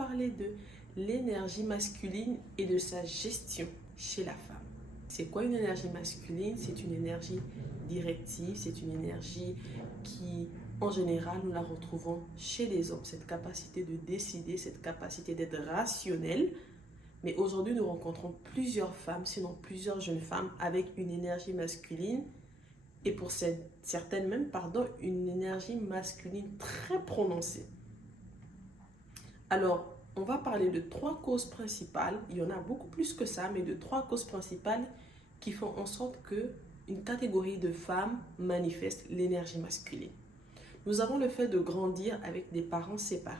parler de l'énergie masculine et de sa gestion chez la femme. C'est quoi une énergie masculine? C'est une énergie directive, c'est une énergie qui, en général, nous la retrouvons chez les hommes. Cette capacité de décider, cette capacité d'être rationnel. Mais aujourd'hui, nous rencontrons plusieurs femmes, sinon plusieurs jeunes femmes avec une énergie masculine et pour certaines même, une énergie masculine très prononcée. Alors, on va parler de 3 causes principales. Il y en a beaucoup plus que ça, mais de 3 causes principales qui font en sorte qu'une catégorie de femmes manifeste l'énergie masculine. Nous avons le fait de grandir avec des parents séparés.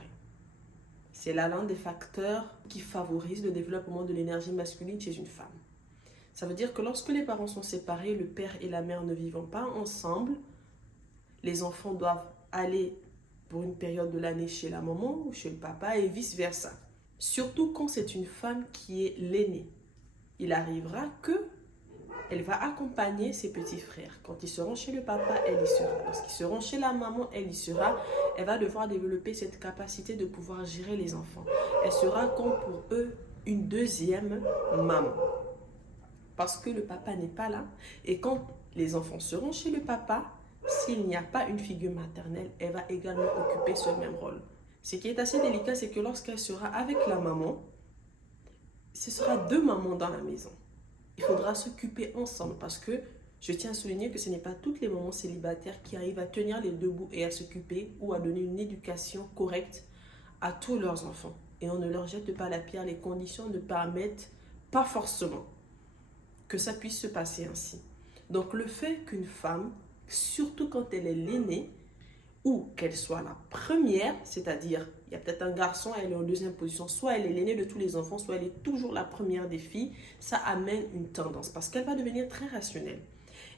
C'est là l'un des facteurs qui favorise le développement de l'énergie masculine chez une femme. Ça veut dire que lorsque les parents sont séparés, le père et la mère ne vivant pas ensemble, les enfants doivent aller pour une période de l'année chez la maman ou chez le papa et vice-versa. Surtout quand c'est une femme qui est l'aînée. Il arrivera qu'elle va accompagner ses petits frères. Quand ils seront chez le papa, elle y sera. Lorsqu'ils seront chez la maman, elle y sera. Elle va devoir développer cette capacité de pouvoir gérer les enfants. Elle sera comme pour eux une deuxième maman. Parce que le papa n'est pas là. Et quand les enfants seront chez le papa, s'il n'y a pas une figure maternelle, elle va également occuper ce même rôle. Ce qui est assez délicat, c'est que lorsqu'elle sera avec la maman, ce sera 2 mamans dans la maison. Il faudra s'occuper ensemble parce que je tiens à souligner que ce n'est pas toutes les mamans célibataires qui arrivent à tenir les 2 bouts et à s'occuper ou à donner une éducation correcte à tous leurs enfants. Et on ne leur jette pas la pierre, les conditions ne permettent pas forcément que ça puisse se passer ainsi. Donc le fait qu'une femme, surtout quand elle est l'aînée, ou qu'elle soit la première, c'est-à-dire, il y a peut-être un garçon, elle est en deuxième position, soit elle est l'aînée de tous les enfants, soit elle est toujours la première des filles, ça amène une tendance parce qu'elle va devenir très rationnelle.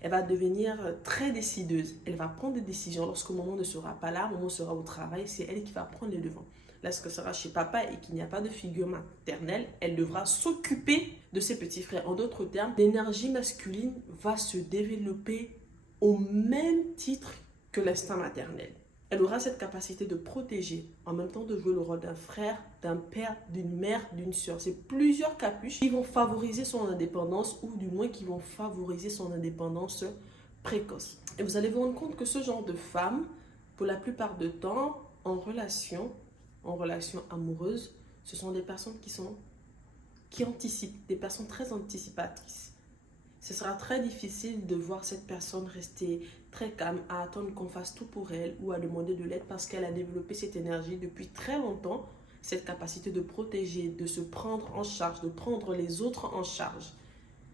Elle va devenir très décideuse. Elle va prendre des décisions lorsqu'au moment ne sera pas là, au moment sera au travail, c'est elle qui va prendre les devants. Lorsque sera chez papa et qu'il n'y a pas de figure maternelle, elle devra s'occuper de ses petits frères. En d'autres termes, l'énergie masculine va se développer au même titre que l'instinct maternel. Elle aura cette capacité de protéger, en même temps de jouer le rôle d'un frère, d'un père, d'une mère, d'une soeur. C'est plusieurs capuches qui vont favoriser son indépendance ou du moins qui vont favoriser son indépendance précoce. Et vous allez vous rendre compte que ce genre de femmes, pour la plupart du temps, en relation amoureuse, ce sont des personnes qui anticipent, des personnes très anticipatrices. Ce sera très difficile de voir cette personne rester très calme, à attendre qu'on fasse tout pour elle ou à demander de l'aide parce qu'elle a développé cette énergie depuis très longtemps, cette capacité de protéger, de se prendre en charge, de prendre les autres en charge.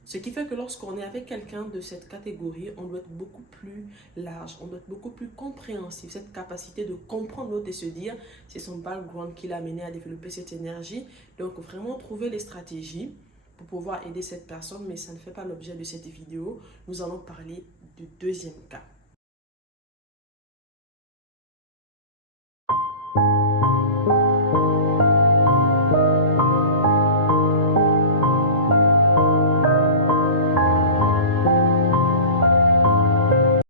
Ce qui fait que lorsqu'on est avec quelqu'un de cette catégorie, on doit être beaucoup plus large, on doit être beaucoup plus compréhensif. Cette capacité de comprendre l'autre et se dire, c'est son background qui l'a amené à développer cette énergie. Donc vraiment trouver les stratégies pour pouvoir aider cette personne, mais ça ne fait pas l'objet de cette vidéo. Nous allons parler du deuxième cas.